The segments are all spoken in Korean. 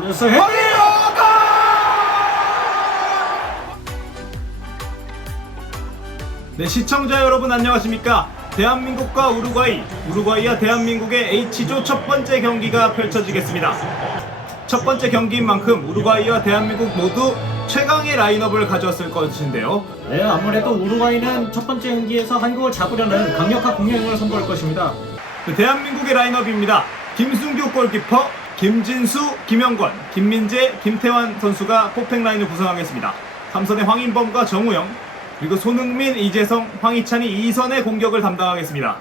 그래서 해. 네, 시청자 여러분 안녕하십니까? 대한민국과 우루과이, 우루과이와 대한민국의 H조 첫 번째 경기가 펼쳐지겠습니다. 첫 번째 경기인 만큼 우루과이와 대한민국 모두 최강의 라인업을 가져왔을 것인데요. 네, 아무래도 우루과이는 첫 번째 경기에서 한국을 잡으려는 강력한 공격을 선보일 것입니다. 그 대한민국의 라인업입니다. 김승규 골키퍼, 김진수, 김영권, 김민재, 김태환 선수가 포백 라인을 구성하겠습니다. 3선의 황인범과 정우영, 그리고 손흥민, 이재성, 황희찬이 2선의 공격을 담당하겠습니다.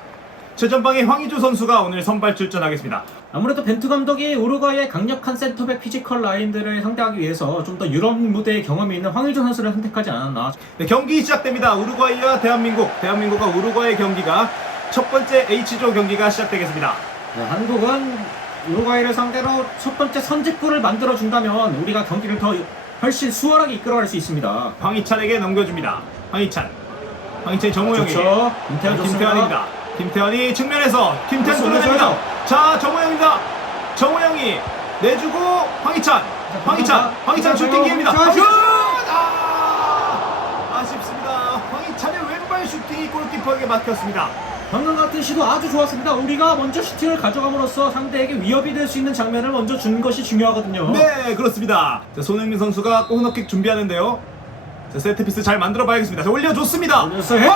최전방의 황희조 선수가 오늘 선발 출전하겠습니다. 아무래도 벤투 감독이 우루과이의 강력한 센터백 피지컬 라인들을 상대하기 위해서 좀 더 유럽 무대의 경험이 있는 황의조 선수를 선택하지 않았나. 네, 경기 시작됩니다. 우루과이와 대한민국, 대한민국과 우루과이 경기가 첫 번째 H조 경기가 시작되겠습니다. 네, 한국은 우루과이를 상대로 첫 번째 선제골을 만들어 준다면 우리가 경기를 더 훨씬 수월하게 이끌어갈 수 있습니다. 황희찬에게 넘겨줍니다. 황희찬. 황희찬이 정우영이. 김태환 좋습니다. 김태환입니다. 김태환이 측면에서 김태환 뚫어냅니다. 올려줘야죠. 자, 정우영입니다. 정우영이 내주고 황희찬. 황희찬. 황희찬 슈팅 기회입니다. 아! 아쉽습니다. 황희찬의 왼발 슈팅이 골키퍼에게 막혔습니다. 방금 같은 시도 아주 좋았습니다. 우리가 먼저 슈팅을 가져감으로써 상대에게 위협이 될 수 있는 장면을 먼저 주는 것이 중요하거든요. 네, 그렇습니다. 자, 손흥민 선수가 코너킥 준비하는데요. 자, 세트피스 잘 만들어 봐야겠습니다. 자, 올려줬습니다. 올려서 헤딩!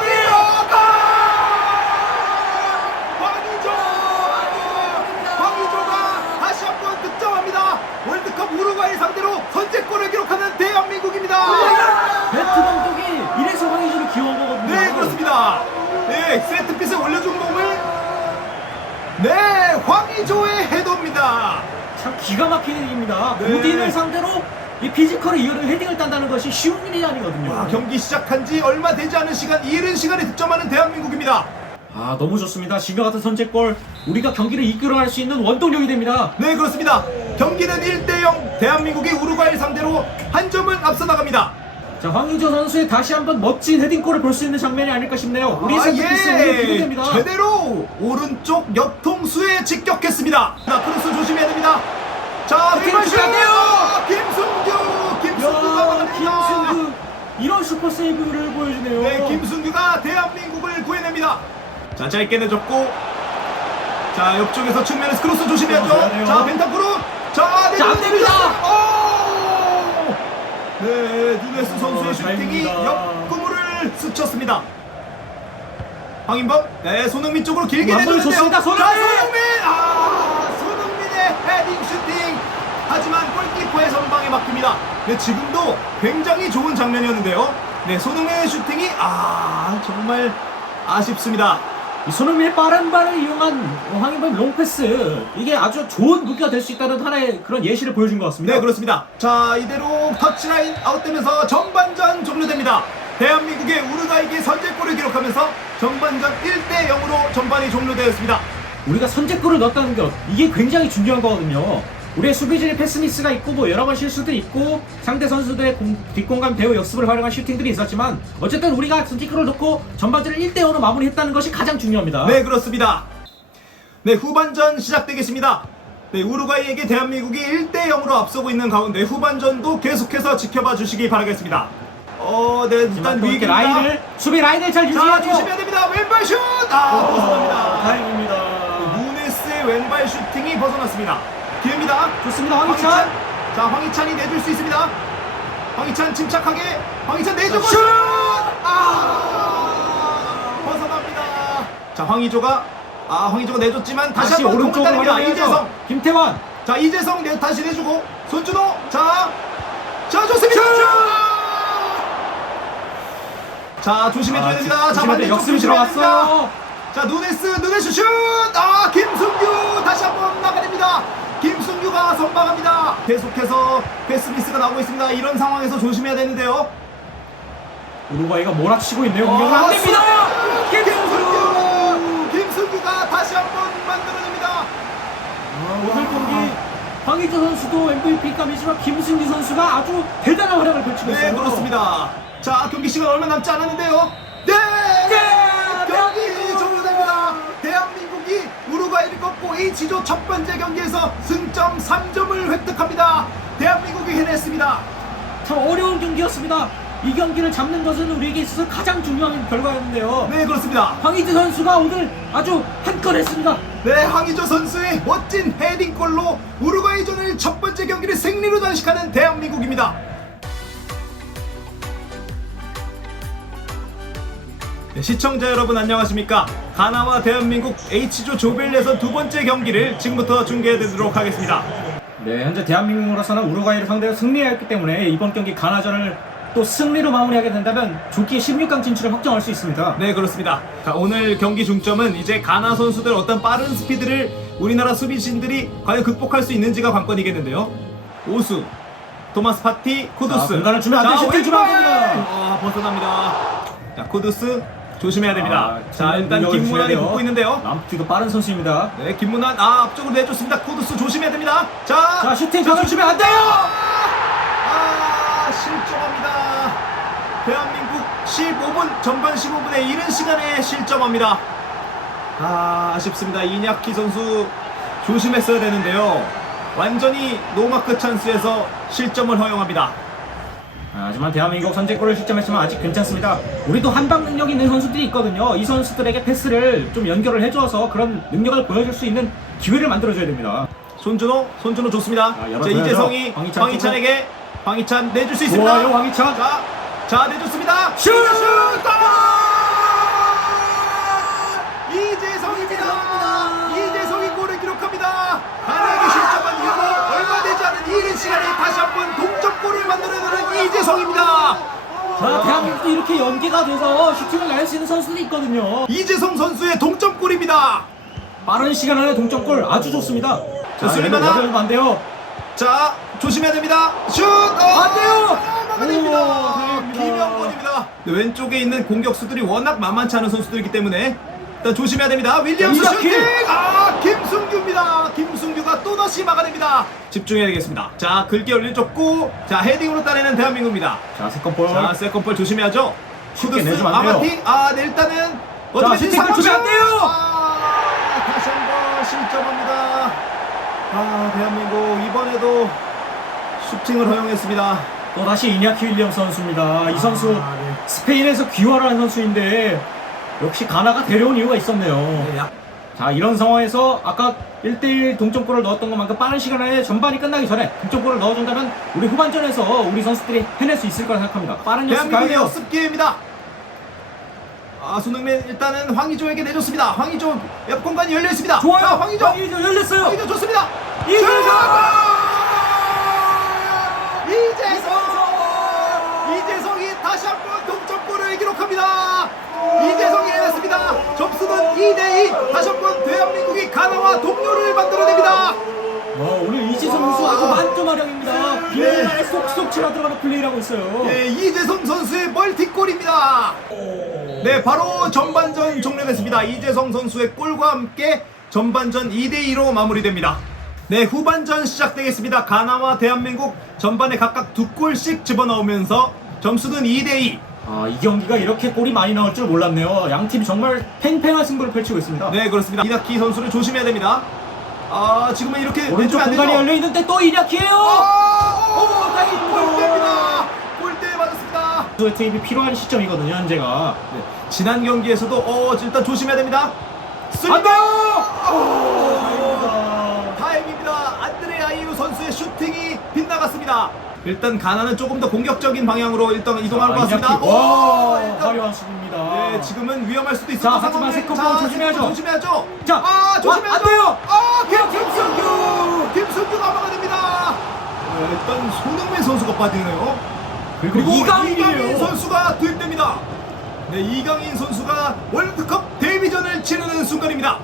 황희조의 헤더입니다. 참 기가 막힌 헤딩입니다. 네. 고딘을 상대로 이 피지컬을 이유로 헤딩을 딴다는 것이 쉬운 일이 아니거든요. 와, 경기 시작한 지 얼마 되지 않은 시간, 이른 시간에 득점하는 대한민국입니다. 아 너무 좋습니다. 지금 같은 선제골 우리가 경기를 이끌어갈 수 있는 원동력이 됩니다. 네 그렇습니다. 경기는 1대0 대한민국이 우루과이를 상대로 한 점을 앞서 나갑니다. 자 황의조 선수의 다시 한번 멋진 헤딩골을 볼 수 있는 장면이 아닐까 싶네요. 우리 아, 세트피스 오늘 기대됩니다. 제대로 오른쪽 옆통수에 직격했습니다. 자 크로스 조심해야 됩니다. 자 어떻게 왼발 슛! 해주면 안 돼요? 김승규! 김승규가 야, 막아냅니다. 김승규 이런 슈퍼 세이브를 보여주네요. 네 김승규가 대한민국을 구해냅니다. 자 짧게 내줬고 자 옆쪽에서 측면에서 크로스 조심해야죠. 들어가야 돼요. 자 벤타쿠르 자 자, 안 됩니다. 오! 네 누네스 선수의 어, 슈팅이. 옆구물을 스쳤습니다. 황인범 네 손흥민 쪽으로 길게 한번 내줬는데요. 손흥민 아 손흥민의 헤딩 슈팅 하지만 골키퍼의 선방에 막힙니다. 네 지금도 굉장히 좋은 장면이었는데요. 네 손흥민의 슈팅이 아 정말 아쉽습니다. 이 손흥민의 빠른 발을 이용한 황인범 롱패스 이게 아주 좋은 무기가 될 수 있다는 하나의 그런 예시를 보여준 것 같습니다. 네 그렇습니다. 자 이대로 터치라인 아웃되면서 전반전 종료됩니다. 대한민국의 우루과이기 선제골을 기록하면서 전반전 1대 0으로 전반이 종료되었습니다. 우리가 선제골을 넣었다는 것 이게 굉장히 중요한 거거든요. 우리의 수비진의 패스미스가 있고 뭐 여러 번 실수도 있고 상대 선수들의 공- 뒷공간 배우 역습을 활용한 슈팅들이 있었지만 어쨌든 우리가 선제골을 넣고 전반전을 1대 0으로 마무리했다는 것이 가장 중요합니다. 네 그렇습니다. 네 후반전 시작되겠습니다. 네 우루과이에게 대한민국이 1대 0으로 앞서고 있는 가운데 후반전도 계속해서 지켜봐 주시기 바라겠습니다. 어, 네 일단 또 이렇게 위기입니다. 라인을 수비 라인을 잘자 돼요. 조심해야 됩니다. 왼발 슛! 아 벗어납니다. 다행입니다. 누네스의 왼발 슈팅이 벗어났습니다. 기회입니다. 좋습니다 황희찬. 자 황희찬이 내줄 수 있습니다. 황희찬 침착하게 황희찬 내주고 슛! 슛! 아 벗어납니다. 자 황희조가 아 황희조가 내줬지만 다시, 다시 한번 오른쪽으로 따냅니다. 활용해야죠. 이재성 김태환. 자 이재성 내 다시 내주고 손준호 자. 자 좋습니다. 자 조심해 줘야 아, 됩니다. 자 조심해야. 반대쪽 역습이 조심해야 됩니다. 들어갔어요. 자 누네스 누네스 슛! 아 김승규 계속해서 패스미스가 나오고 있습니다. 이런 상황에서 조심해야 되는데요. 우루과이가 몰아치고 있네요. 공격은 아, 안 됩니다. 김승규! 김승규가 다시 한 번 만들어냅니다. 아, 오늘 경기 황희조 선수도 MVP감 이지만 김승기 선수가 아주 대단한 활약을 펼치고 있어요. 네 그렇습니다. 자 경기 시간 얼마 남지 않았는데요. 네! 네! 경기 종료됩니다. 대한민국이 우루과이를 꺾고 H조 첫 번째 경기에서 승점 3점을 획득합니다. 해냈습니다. 참 어려운 경기였습니다. 이 경기를 잡는 것은 우리에게 있어서 가장 중요한 결과였는데요. 네 그렇습니다. 황희재 선수가 오늘 아주 한건 했습니다. 네 황희조 선수의 멋진 헤딩골로 우루과이전을 첫 번째 경기를 승리로 단식하는 대한민국입니다. 네, 시청자 여러분 안녕하십니까? 가나와 대한민국 H조 조별예선 두 번째 경기를 지금부터 중계해드리도록 하겠습니다. 네, 현재 대한민국으로서는 우루과이를 상대로 승리했기 때문에 이번 경기 가나전을 또 승리로 마무리하게 된다면 조기 16강 진출을 확정할 수 있습니다. 네 그렇습니다. 자, 오늘 경기 중점은 이제 가나 선수들 어떤 빠른 스피드를 우리나라 수비진들이 과연 극복할 수 있는지가 관건이겠는데요. 오수, 토마스 파티, 쿠두스. 자, 공간을 주면 안 돼. 슈팅 주면 안! 됩니다. 아 벗어납니다. 자 쿠두스 조심해야 됩니다. 아, 자 일단 김문환이. 붙고 있는데요. 남티도 빠른 선수입니다. 네 김문환 아 앞쪽으로 내줬습니다. 쿠두스 조심해야 됩니다. 자, 자, 슈팅 자, 받아주면 안 돼요! 아 실점합니다. 대한민국 15분 전반 15분에 이른 시간에 실점합니다. 아 아쉽습니다. 이냐키 선수 조심했어야 되는데요. 완전히 노마크 찬스에서 실점을 허용합니다. 아, 하지만 대한민국 선제골을 실점했지만 아직 괜찮습니다. 우리도 한방 능력 있는 선수들이 있거든요. 이 선수들에게 패스를 좀 연결을 해줘서 그런 능력을 보여줄 수 있는 기회를 만들어줘야 됩니다. 손준호, 손준호 좋습니다. 아, 자, 열어줘야죠. 이재성이 황희찬 황희찬에게 황희찬 내줄 수 있습니다. 좋아요, 황희찬. 자, 자 내줬습니다. 슛! 골! 이재성입니다. 이재성이 골을 기록합니다. 가나에게 실점한 이후 얼마 되지 않은 이른 시간에 다시 한번 동점골을 만들어내는 이재성입니다. 자, 대한민국도 이렇게 연계가 돼서 슈팅을 날 수 있는 선수들이 있거든요. 이재성 선수의 동점골입니다. 빠른 시간 안에 동점골 아주 좋습니다. 자. 열면 안 돼요. 자, 조심해야 됩니다. 슛! 어, 안 돼요! 막아냅니다. 오, 다행입니다. 김영권입니다. 네, 왼쪽에 있는 공격수들이 워낙 만만치 않은 선수들이기 때문에 일단 조심해야 됩니다. 윌리엄스 자, 슈팅! 아, 김승규입니다. 김승규가 또다시 막아냅니다. 집중해야 되겠습니다. 자, 긁게 올려줬고, 자, 헤딩으로 따내는 대한민국입니다. 자, 세컨볼. 자, 세컨볼 조심해야죠. 쉽게 내주면 안 돼요. 아마티, 아, 네, 일단은 어떻게든 슈팅을 상황 주면 안 슛! 돼요! 아, 다시 한번 실점합니다. 아, 대한민국 이번에도 슈팅을 허용했습니다. 또 다시 이냐키 윌리엄 선수입니다. 이 선수 아, 네. 스페인에서 귀화한 선수인데 역시 가나가 데려온 이유가 있었네요. 네, 약- 자 이런 상황에서 아까 1대1 동점골을 넣었던 것만큼 빠른 시간 안에 전반이 끝나기 전에 동점골을 넣어준다면 우리 후반전에서 우리 선수들이 해낼 수 있을 거라 생각합니다. 빠른 대한민국의 가요. 역습 기회입니다. 아, 손흥민 일단은 황희조에게 내줬습니다. 황희조 옆 공간이 열려 있습니다. 좋아요. 자, 황희조. 황희조 열렸어요. 황희조 좋습니다. 이재성! 슛! 이재성! 이재성이 다시 한번 동점골을 기록합니다. 이재성이 해냈습니다. 점수는 2대2. 다시 한번 대한민국이 가나와 동료를 만들어냅니다. 와, 오늘 이지성 선수 아주 만점하령입니다. 빈발에 쏙쏙 치러 들어가는 플레이를 하고 있어요. 네, 이재성 선수의 멀티골입니다. 네, 바로 전반전 종료됐습니다. 이재성 선수의 골과 함께 전반전 2대2로 마무리됩니다. 네, 후반전 시작되겠습니다. 가나와 대한민국 전반에 각각 두 골씩 집어넣으면서 점수는 2대2. 아, 이 경기가 이렇게 골이 많이 나올 줄 몰랐네요. 양팀 정말 팽팽한 승부를 펼치고 있습니다. 네, 그렇습니다. 이다키 선수를 조심해야 됩니다. 아, 지금은 이렇게 오른쪽 내주면 안 되죠? 공간이 열려 있는데 또 이냐키예요. 아, 오, 다행이다. 골대입니다. 골대 맞았습니다. 선수의 투입이 필요한 시점이거든요, 현재가. 네, 지난 경기에서도 어, 일단 조심해야 됩니다. 안 돼요! 오, 다행입니다. 안드레 아이유 선수의 슈팅이 빗 나갔습니다. 일단 가나는 조금 더 공격적인 방향으로 일단 이동하는 것 같습니다. 아, 와, 일단- 화려한 수비입니다. 네, 지금은 위험할 수도 자, 것 하지만 세컨볼 자, 조심해야죠. 세컨볼 조심해야죠. 자, 아, 조심해야죠. 아, 안 돼요. 아, 김- 김승규. 김승규가 막아냅니다. 네, 일단 손흥민 선수가 빠지네요. 그리고. 이강인 선수가 득됩니다. 네, 이강인 선수가 월드컵 데뷔전을 치르는 순간입니다.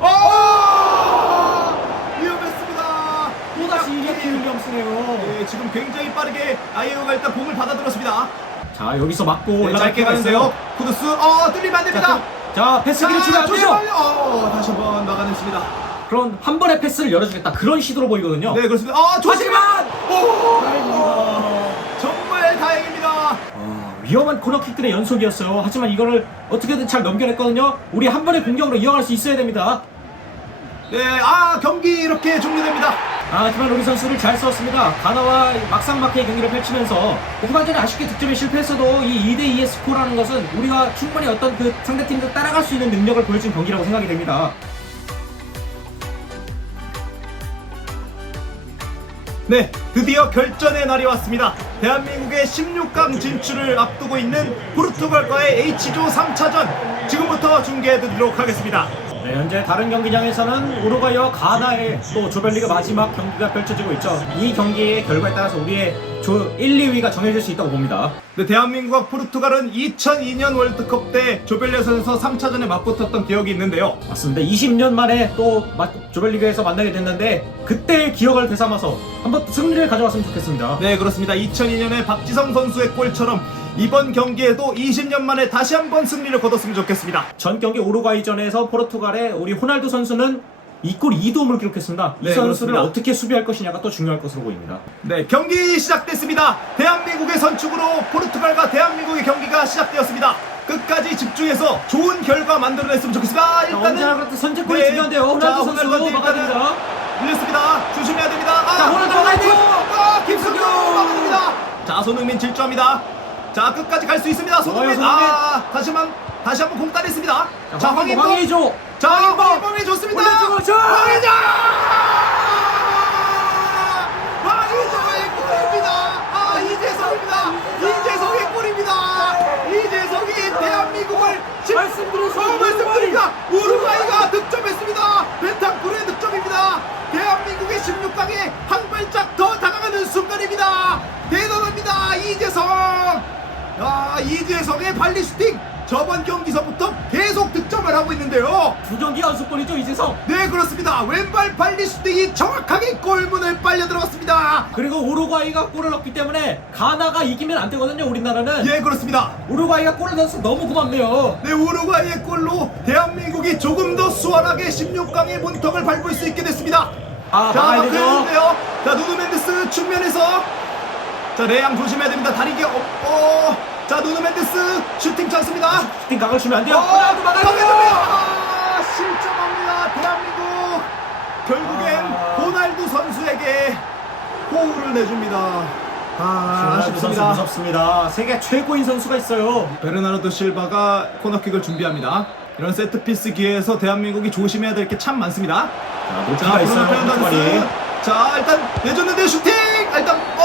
아! 위험했습니다. 또다시 이냐키 윌리엄스네요. 네, 지금 굉장히 빠르게 아이유가 일단 공을 받아들었습니다. 자, 여기서 맞고 네, 올라갈 짧게 가는데요. 쿠드스, 어, 뚫리면 안 됩니다. 자, 자, 패스 안 돼요. 조심하려. 어, 다시 한번 막아냈습니다. 그런 한 번의 패스를 열어주겠다. 그런 시도로 보이거든요. 네, 그렇습니다. 아, 조심. 하지만! 오! 다행입니다. 정말 다행입니다. 아, 위험한 코너킥들의 연속이었어요. 하지만 이거를 어떻게든 잘 넘겨냈거든요. 우리 한 번의 공격으로 이어갈 수 있어야 됩니다. 네, 아 경기 이렇게 종료됩니다. 아, 하지만 우리 선수를 잘 썼습니다. 가나와 막상막하의 경기를 펼치면서 후반전에 아쉽게 득점에 실패했어도 이 2대2의 스코어라는 것은 우리가 충분히 어떤 그 상대팀도 따라갈 수 있는 능력을 보여준 경기라고 생각이 됩니다. 네, 드디어 결전의 날이 왔습니다. 대한민국의 16강 진출을 앞두고 있는 포르투갈과의 H조 3차전 지금부터 중계해 드리도록 하겠습니다. 네, 현재 다른 경기장에서는 우루과이와 가나의 또 조별리그 마지막 경기가 펼쳐지고 있죠. 이 경기의 결과에 따라서 우리의 조 1, 2위가 정해질 수 있다고 봅니다. 네, 대한민국과 포르투갈은 2002년 월드컵 때 조별예선에서 3차전에 맞붙었던 기억이 있는데요. 맞습니다. 20년 만에 또 마- 조별리그에서 만나게 됐는데 그때의 기억을 되삼아서 한번 승리를 가져왔으면 좋겠습니다. 네, 그렇습니다. 2002년에 박지성 선수의 골처럼 이번 경기에도 20년 만에 다시 한번 승리를 거뒀으면 좋겠습니다. 전 경기 우루과이전에서 포르투갈의 우리 호날두 선수는 2골 2도움을 기록했습니다. 이 네, 선수를 그렇습니다. 어떻게 수비할 것이냐가 또 중요할 것으로 보입니다. 네, 경기 시작됐습니다. 대한민국의 선축으로 포르투갈과 대한민국의 경기가 시작되었습니다. 끝까지 집중해서 좋은 결과 만들어냈으면 좋겠습니다. 아, 자, 언제나 일단은 그렇듯 선제골이 네. 중요한데요. 자, 호날두 선수 호날두 막아야 일단은 됩니다. 밀렸습니다. 조심해야 됩니다. 아, 자, 호날두 막아야 돼요. 아, 김승규. 막아냅니다. 자, 손흥민 질주합니다. 자, 끝까지 갈 수 있습니다. 손흥민. 아, 다시 한번 다시 한번 공 따냈습니다. 자, 황인범. 황의조. 자, 황인범이 좋습니다. 올려주고, 자! 황의조! 황의조의 골입니다. 아, 이재성입니다. 이재성의 골입니다. 이재성이 대한민국을 십- 말씀드렸죠. 어, 말씀드립니다. 우루과이가 득점했습니다. 벤탄쿠르의 득점입니다. 대한민국의 16강에 한 발짝 더 다가가는 순간입니다. 대단합니다. 이재성. 아, 이재성의 발리 슈팅. 저번 경기서부터 계속 득점을 하고 있는데요. 두 경기 연속골이죠 이재성. 네 그렇습니다 왼발 발리 슈팅이 정확하게 골문을 빨려 들어갔습니다 그리고 우루과이가 골을 넣기 때문에 가나가 이기면 안 되거든요. 우리나라는. 예 그렇습니다 우루과이가 골을 넣어서 너무 고맙네요. 네 우루과이의 골로 대한민국이 조금 더 수월하게 16강의 문턱을 밟을 수 있게 됐습니다 아, 자 막아야 되죠. 마크했는데요 자 누누멘데스 측면에서 자 레양 조심해야 됩니다 다리게 없고 자 누누 멘데스 슈팅 찬스입니다 슈팅 각을 주면 안 돼요. 어, 호날두 막아야 돼요. 아, 실점합니다. 대한민국. 결국엔 아. 호날두 선수에게 호우를 내줍니다. 아, 아쉽습니다. 무섭습니다. 세계 최고인 선수가 있어요. 베르나르도 실바가 코너킥을 준비합니다. 이런 세트피스 기회에서 대한민국이 조심해야 될 게 참 많습니다. 자, 자, 있어요. 자, 일단 내줬는데 슈팅! 아, 일단 어!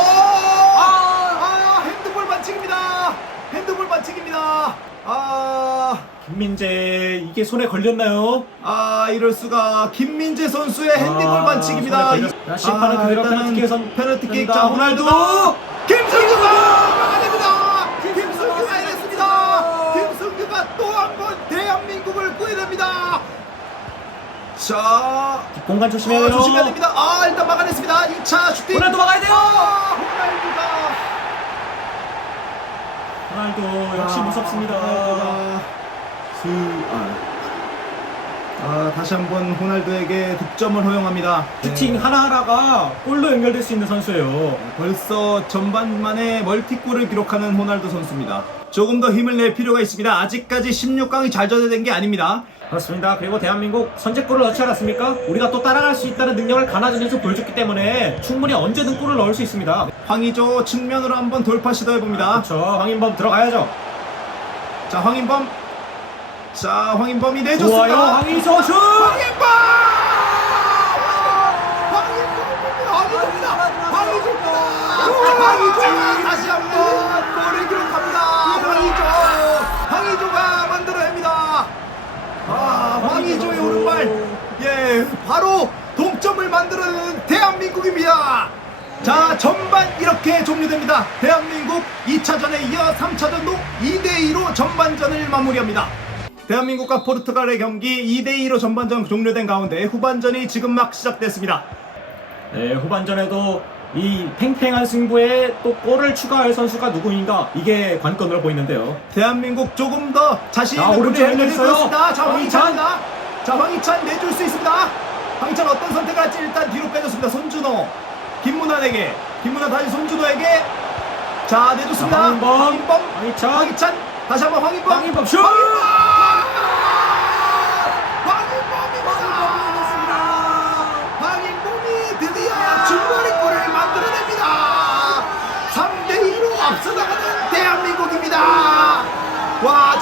아, 핸드볼 반칙입니다. 핸드볼 반칙입니다. 아, 김민재 이게 손에 걸렸나요? 아 이럴 수가 김민재 선수의 핸디볼 아, 반칙입니다. 손에 걸렸- 자, 심판은 그대로 일단은 페널티킥 선- 페널티킥 된다. 자 호날두! 김승규가 막아냅니다. 김승규 김승규가. 해냈습니다. 김승규가 또 한 번 대한민국을 구해냅니다. 자 공간 조심해야 어, 돼요. 조심해야 됩니다. 아 일단 막아냈습니다. 2차 슈팅. 호날두 막아야 돼요. 아, 호날두가 호날두 역시 아, 무섭습니다. 호날두가 수 아. 아 다시 한번 호날두에게 득점을 허용합니다. 슈팅 하나하나가 골로 연결될 수 있는 선수예요. 벌써 전반만에 멀티골을 기록하는 호날두 선수입니다. 조금 더 힘을 낼 필요가 있습니다. 아직까지 16강이 잘 전해된 게 아닙니다. 그렇습니다. 그리고 대한민국 선제골을 넣지 않았습니까? 우리가 또 따라갈 수 있다는 능력을 가나전에서 보여줬기 때문에 충분히 언제든 골을 넣을 수 있습니다. 황의조 측면으로 한번 돌파 시도해 봅니다. 그렇죠. 황인범 들어가야죠. 자 황인범, 자 황인범이 내줬습니다. 좋아요. 황의조 슛! 황인범! 황인범입니다. 황의조입니다. 황의조입니다. 황의조가 다시 한번 골을 기록합니다. 황의조, 황의조가 만들어냅니다. 아, 황의조의 오른발. 예, 바로 동점을 만들어내는 대한민국입니다. 자, 전반 이렇게 종료됩니다. 대한민국 2차전에 이어 3차전도 2대2로 전반전을 마무리합니다. 대한민국과 포르투갈의 경기 2대2로 전반전 종료된 가운데 후반전이 지금 막 시작됐습니다. 네, 후반전에도 이 팽팽한 승부에 또 골을 추가할 선수가 누구인가 이게 관건으로 보이는데요. 대한민국 조금 더 자신 자, 있는 오른쪽 플레이를 연결 내줄 수 있어요. 있습니다. 자, 황희찬. 황희찬입니다. 자, 황희찬 내줄 수 있습니다. 황희찬 어떤 선택을 할지 일단 뒤로 빼줬습니다. 손준호, 김문환에게, 김문환 다시 손준호에게. 자 내줬습니다. 자, 황인범. 황인범. 황희찬. 황희찬. 다시 한번 황인범. 황인범 슛! 황인범입니다. 황인범이 드디어 중거리골을 만들어냅니다. 3대2로 앞서 나가는 대한민국입니다. 와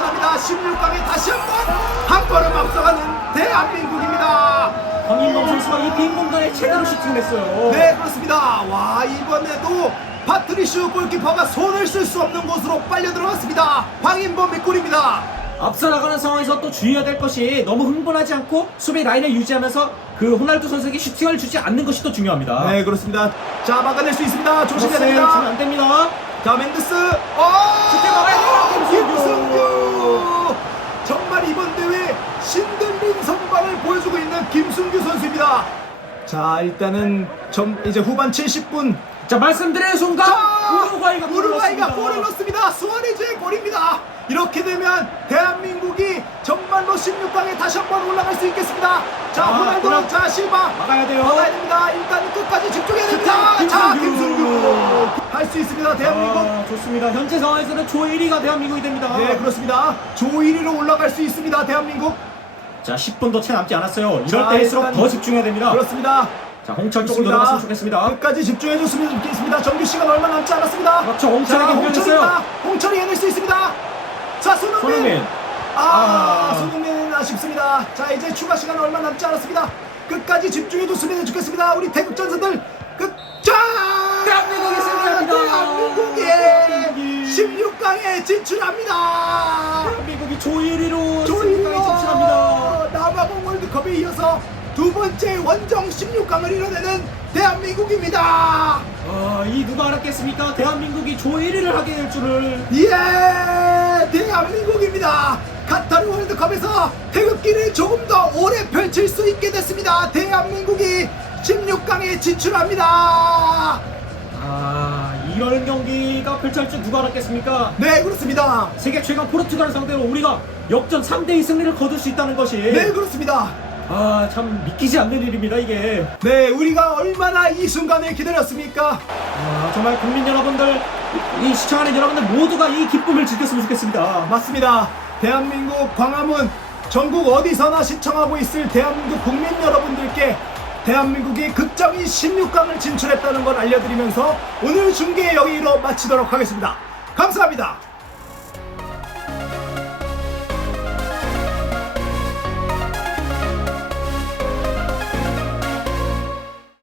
대단합니다. 16강에 다시 한번 한 걸음 앞서가는 대한민국입니다. 황인범 선수가 이 빈 공간에 제대로 슈팅을 했어요. 네 그렇습니다. 와 이번에도 파트리슈 골키퍼가 손을 쓸 수 없는 곳으로 빨려 들어갔습니다. 황인범의 골입니다. 앞서 나가는 상황에서 또 주의해야 될 것이 너무 흥분하지 않고 수비 라인을 유지하면서 그 호날두 선수에게 슈팅을 주지 않는 것이 또 중요합니다. 네 그렇습니다. 자 막아낼 수 있습니다. 조심해야 주면 됩니다. 안 됩니다. 자 멘드스. 어! 슈팅 막아야 돼요, 김승규. 김승규. 정말 이번 대회 신들린 선방을 보여주고 있는 김승규 선수입니다. 자 일단은 점 이제 후반 70분 자 말씀드린 순간 자, 우루과이가 골을 우루과이가. 골을 넣습니다. 수아레즈의 골입니다. 이렇게 되면 대한민국이 정말로 16강에 다시 한번 올라갈 수 있겠습니다. 자, 아, 호날두, 그럼- 자, 실바. 막아야 돼요. 막아야 됩니다. 일단 끝까지 집중해야 됩니다. 슈팅, 자, 김승규. 김승규. 할수 있습니다. 대한민국. 아, 좋습니다. 현재 상황에서는 조 1위가 대한민국이 됩니다. 네, 그렇습니다. 조 1위로 올라갈 수 있습니다. 대한민국. 자 10분도 채 남지 않았어요. 이럴 자, 때일수록 일단- 더 집중해야 됩니다. 그렇습니다. 자 홍철 쪽으로 좋습니다. 들어갔으면 좋겠습니다. 끝까지 집중해 줬으면 좋겠습니다. 정규 시간 얼마 남지 않았습니다. 그렇죠. 홍철에게. 홍철입니다. 홍철이 해낼 수 있습니다. 자, 손흥민. 손흥민. 아, 아. 손흥민 아쉽습니다. 자, 이제 추가 시간 얼마 남지 않았습니다. 끝까지 집중해 줬으면 좋겠습니다. 우리 태극 전사들 끝. 자! 대한민국이 승리합니다. 대한민국이 대한민국이. 16강에 진출합니다. 대한민국이 조 1위로 조이로 16강에 진출합니다. 남아공 월드컵에 이어서 두 번째 원정 16강을 이뤄내는 대한민국입니다. 아, 이 누가 알았겠습니까? 대한민국이 조 1위를 하게 될 줄을. 예, 대한민국입니다. 카타르 월드컵에서 태극기를 조금 더 오래 펼칠 수 있게 됐습니다. 대한민국이 16강에 진출합니다. 아, 이런 경기가 펼쳐질 줄 누가 알았겠습니까? 네, 그렇습니다. 세계 최강 포르투갈 상대로 우리가 역전 3대2 승리를 거둘 수 있다는 것이 네, 그렇습니다. 아, 참 믿기지 않는 일입니다, 이게. 네, 우리가 얼마나 이 순간을 기다렸습니까? 아, 정말 국민 여러분들, 이, 이 시청하는 여러분들 모두가 이 기쁨을 즐겼으면 좋겠습니다. 맞습니다. 대한민국 광화문 전국 어디서나 시청하고 있을 대한민국 국민 여러분들께 대한민국이 극적인 16강을 진출했다는 걸 알려드리면서 오늘 중계 여기로 마치도록 하겠습니다. 감사합니다.